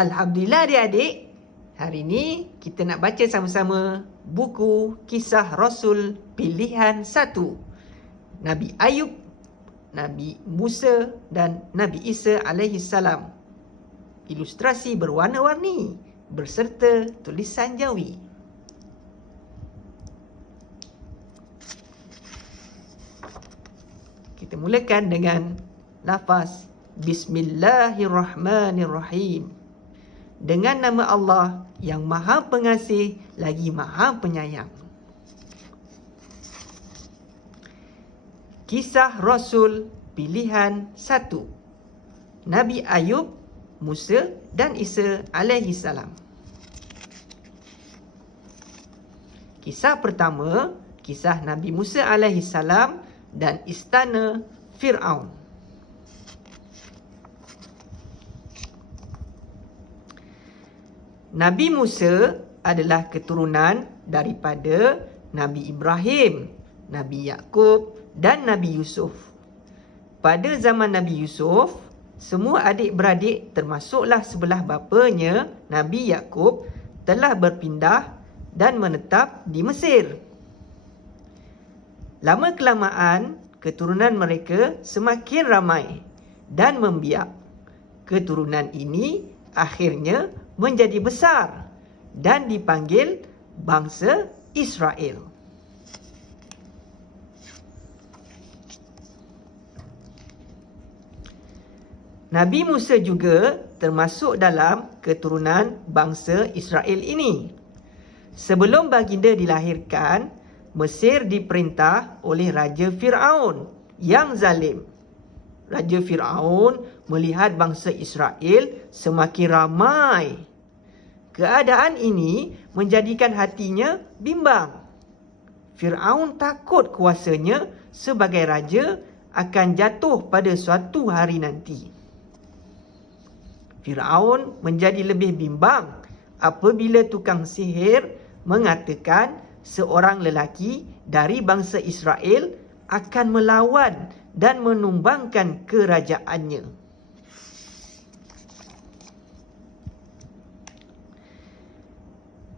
Alhamdulillah adik-adik, hari ini kita nak baca sama-sama buku Kisah Rasul Pilihan 1. Nabi Ayub, Nabi Musa dan Nabi Isa alaihi salam. Ilustrasi berwarna-warni berserta tulisan Jawi. Kita mulakan dengan lafaz Bismillahirrahmanirrahim. Dengan nama Allah yang Maha Pengasih lagi Maha Penyayang. Kisah Rasul Pilihan 1. Nabi Ayub, Musa dan Isa alaihi salam. Kisah pertama, kisah Nabi Musa alaihi salam dan istana Fir'aun. Nabi Musa adalah keturunan daripada Nabi Ibrahim, Nabi Yakub dan Nabi Yusuf. Pada zaman Nabi Yusuf, semua adik-beradik termasuklah sebelah bapanya, Nabi Yakub, telah berpindah dan menetap di Mesir. Lama-kelamaan, keturunan mereka semakin ramai dan membiak. Keturunan ini akhirnya menjadi besar dan dipanggil bangsa Israel. Nabi Musa juga termasuk dalam keturunan bangsa Israel ini. Sebelum baginda dilahirkan, Mesir diperintah oleh Raja Fir'aun yang zalim. Raja Fir'aun melihat bangsa Israel semakin ramai. Keadaan ini menjadikan hatinya bimbang. Fir'aun takut kuasanya sebagai raja akan jatuh pada suatu hari nanti. Fir'aun menjadi lebih bimbang apabila tukang sihir mengatakan seorang lelaki dari bangsa Israel akan melawan dan menumbangkan kerajaannya.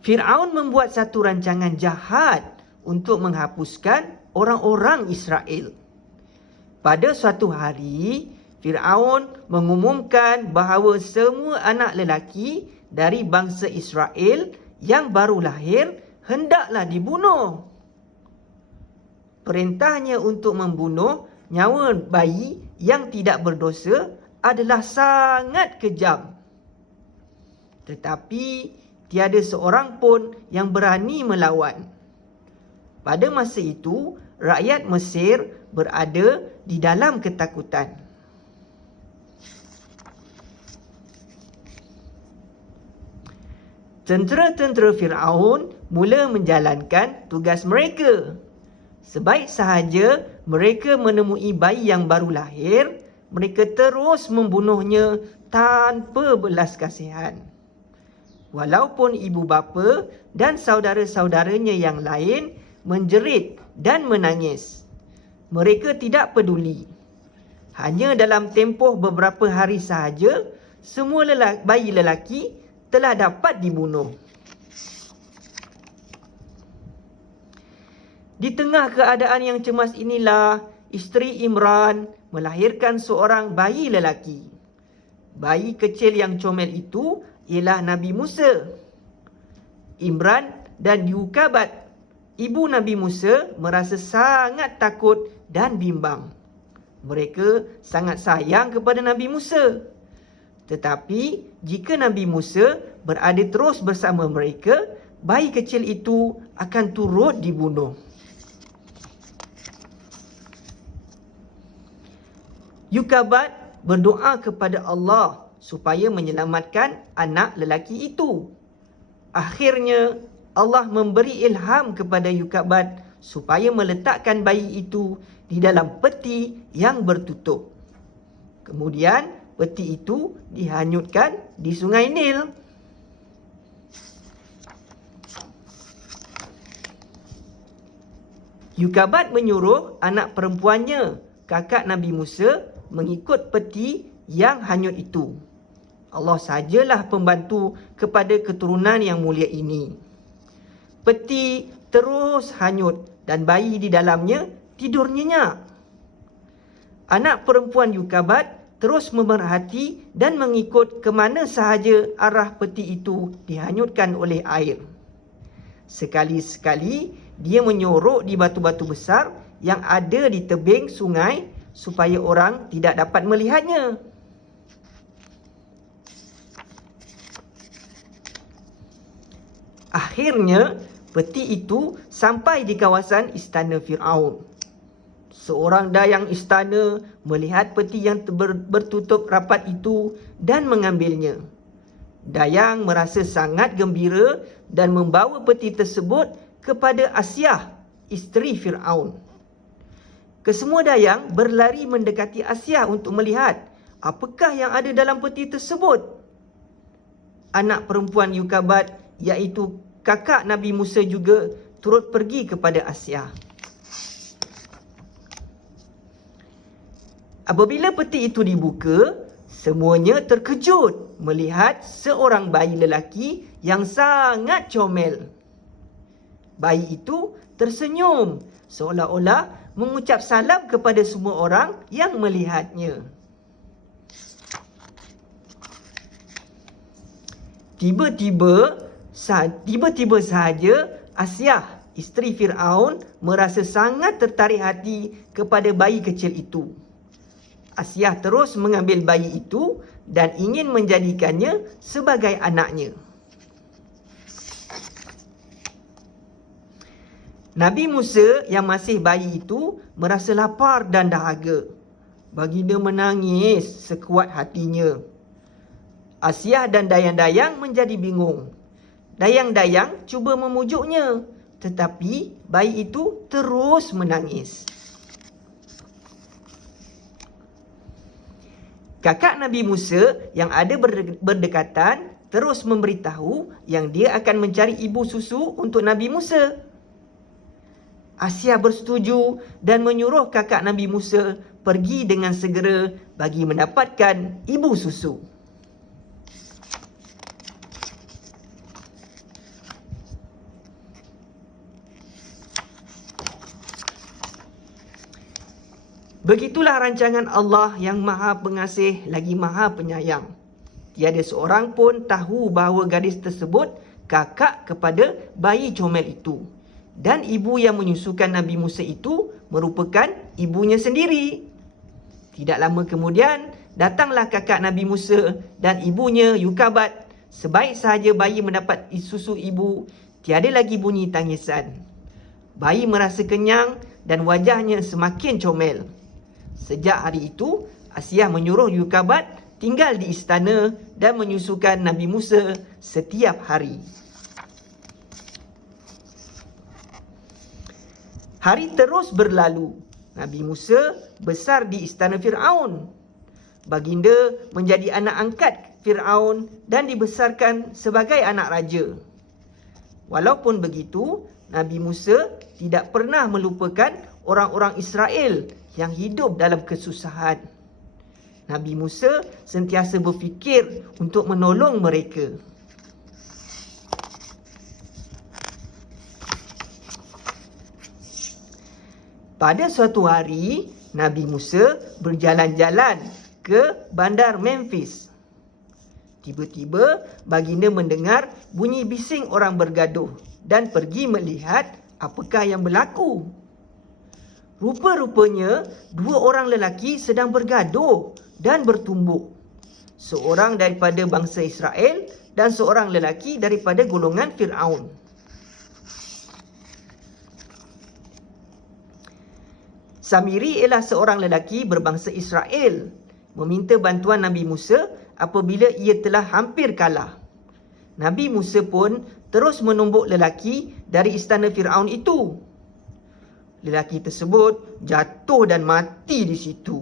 Fir'aun membuat satu rancangan jahat untuk menghapuskan orang-orang Israel. Pada suatu hari, Fir'aun mengumumkan bahawa semua anak lelaki dari bangsa Israel yang baru lahir hendaklah dibunuh. Perintahnya untuk membunuh nyawa bayi yang tidak berdosa adalah sangat kejam. Tetapi tiada seorang pun yang berani melawan. Pada masa itu, rakyat Mesir berada di dalam ketakutan. Tentera-tentera Fir'aun mula menjalankan tugas mereka. Sebaik sahaja mereka menemui bayi yang baru lahir, mereka terus membunuhnya tanpa belas kasihan. Walaupun ibu bapa dan saudara-saudaranya yang lain menjerit dan menangis, mereka tidak peduli. Hanya dalam tempoh beberapa hari sahaja, semua bayi lelaki telah dapat dibunuh. Di tengah keadaan yang cemas inilah, isteri Imran melahirkan seorang bayi lelaki. Bayi kecil yang comel itu ialah Nabi Musa. Imran dan Yukabat, ibu Nabi Musa, merasa sangat takut dan bimbang. Mereka sangat sayang kepada Nabi Musa. Tetapi jika Nabi Musa berada terus bersama mereka, bayi kecil itu akan turut dibunuh. Yukabat berdoa kepada Allah supaya menyelamatkan anak lelaki itu. Akhirnya Allah memberi ilham kepada Yukabat supaya meletakkan bayi itu di dalam peti yang bertutup. Kemudian peti itu dihanyutkan di Sungai Nil. Yukabat menyuruh anak perempuannya, kakak Nabi Musa, mengikut peti yang hanyut itu. Allah sajalah pembantu kepada keturunan yang mulia ini. Peti terus hanyut dan bayi di dalamnya tidur nyenyak. Anak perempuan Yukabat terus memerhati dan mengikut ke mana sahaja arah peti itu dihanyutkan oleh air. Sekali-sekali dia menyorok di batu-batu besar yang ada di tebing sungai supaya orang tidak dapat melihatnya. Akhirnya, peti itu sampai di kawasan istana Fir'aun. Seorang dayang istana melihat peti yang bertutup rapat itu dan mengambilnya. Dayang merasa sangat gembira dan membawa peti tersebut kepada Asyah, isteri Fir'aun. Kesemua dayang berlari mendekati Asyah untuk melihat apakah yang ada dalam peti tersebut. Anak perempuan Yukabat, iaitu kakak Nabi Musa juga turut pergi kepada Asyah. Apabila peti itu dibuka, semuanya terkejut melihat seorang bayi lelaki yang sangat comel. Bayi itu tersenyum seolah-olah mengucap salam kepada semua orang yang melihatnya. Tiba-tiba sahaja Asyah, isteri Fir'aun, merasa sangat tertarik hati kepada bayi kecil itu. Asyah terus mengambil bayi itu dan ingin menjadikannya sebagai anaknya. Nabi Musa yang masih bayi itu merasa lapar dan dahaga. Baginda menangis sekuat hatinya. Asyah dan dayang-dayang menjadi bingung. Dayang-dayang cuba memujuknya, tetapi bayi itu terus menangis. Kakak Nabi Musa yang ada berdekatan terus memberitahu yang dia akan mencari ibu susu untuk Nabi Musa. Asyah bersetuju dan menyuruh kakak Nabi Musa pergi dengan segera bagi mendapatkan ibu susu. Begitulah rancangan Allah yang maha pengasih lagi maha penyayang. Tiada seorang pun tahu bahawa gadis tersebut kakak kepada bayi comel itu. Dan ibu yang menyusukan Nabi Musa itu merupakan ibunya sendiri. Tidak lama kemudian, datanglah kakak Nabi Musa dan ibunya Yukabat. Sebaik sahaja bayi mendapat susu ibu, tiada lagi bunyi tangisan. Bayi merasa kenyang dan wajahnya semakin comel. Sejak hari itu, Asyah menyuruh Yukabat tinggal di istana dan menyusukan Nabi Musa setiap hari. Hari terus berlalu. Nabi Musa besar di istana Fir'aun. Baginda menjadi anak angkat Fir'aun dan dibesarkan sebagai anak raja. Walaupun begitu, Nabi Musa tidak pernah melupakan orang-orang Israel yang hidup dalam kesusahan. Nabi Musa sentiasa berfikir untuk menolong mereka. Pada suatu hari, Nabi Musa berjalan-jalan ke bandar Memphis. Tiba-tiba, baginda mendengar bunyi bising orang bergaduh dan pergi melihat apakah yang berlaku. Rupa-rupanya, dua orang lelaki sedang bergaduh dan bertumbuk. Seorang daripada bangsa Israel dan seorang lelaki daripada golongan Fir'aun. Samiri ialah seorang lelaki berbangsa Israel, meminta bantuan Nabi Musa apabila ia telah hampir kalah. Nabi Musa pun terus menumbuk lelaki dari istana Fir'aun itu. Lelaki tersebut jatuh dan mati di situ.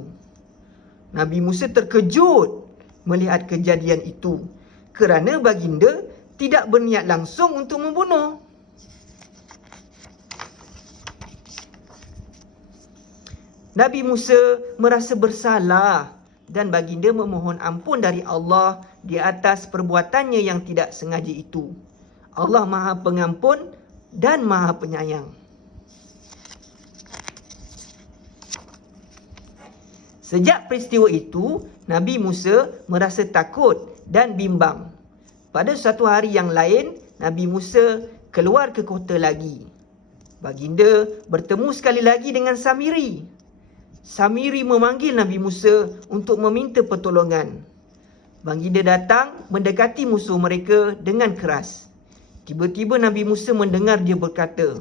Nabi Musa terkejut melihat kejadian itu kerana baginda tidak berniat langsung untuk membunuh. Nabi Musa merasa bersalah dan baginda memohon ampun dari Allah di atas perbuatannya yang tidak sengaja itu. Allah Maha Pengampun dan Maha Penyayang. Sejak peristiwa itu, Nabi Musa merasa takut dan bimbang. Pada suatu hari yang lain, Nabi Musa keluar ke kota lagi. Baginda bertemu sekali lagi dengan Samiri. Samiri memanggil Nabi Musa untuk meminta pertolongan. Baginda datang mendekati musuh mereka dengan keras. Tiba-tiba Nabi Musa mendengar dia berkata,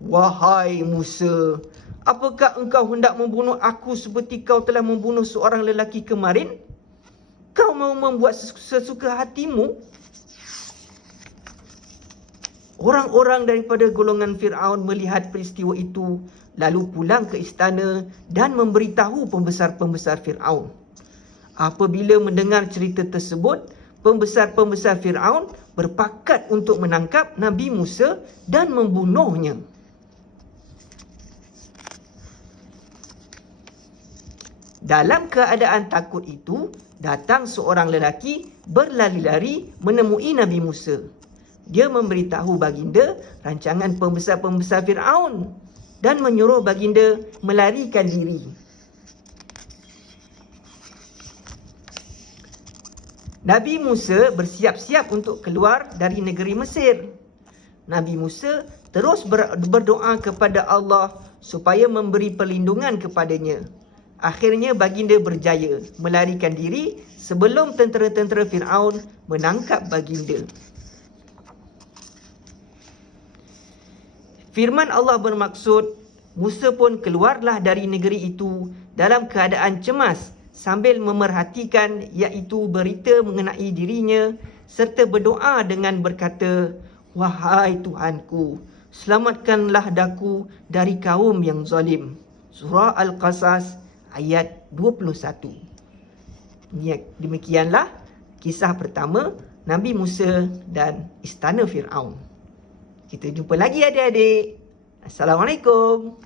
"Wahai Musa, apakah engkau hendak membunuh aku seperti kau telah membunuh seorang lelaki kemarin? Kau mau membuat sesuka hatimu?" Orang-orang daripada golongan Fir'aun melihat peristiwa itu, lalu pulang ke istana dan memberitahu pembesar-pembesar Fir'aun. Apabila mendengar cerita tersebut, pembesar-pembesar Fir'aun berpakat untuk menangkap Nabi Musa dan membunuhnya. Dalam keadaan takut itu, datang seorang lelaki berlari-lari menemui Nabi Musa. Dia memberitahu baginda rancangan pembesar-pembesar Fir'aun dan menyuruh baginda melarikan diri. Nabi Musa bersiap-siap untuk keluar dari negeri Mesir. Nabi Musa terus berdoa kepada Allah supaya memberi perlindungan kepadanya. Akhirnya baginda berjaya melarikan diri sebelum tentera-tentera Fir'aun menangkap baginda. Firman Allah bermaksud, Musa pun keluarlah dari negeri itu dalam keadaan cemas sambil memerhatikan iaitu berita mengenai dirinya serta berdoa dengan berkata, "Wahai Tuhanku, selamatkanlah daku dari kaum yang zalim." Surah Al-Qasas ayat 21. Demikianlah kisah pertama Nabi Musa dan istana Fir'aun. Kita jumpa lagi adik-adik. Assalamualaikum.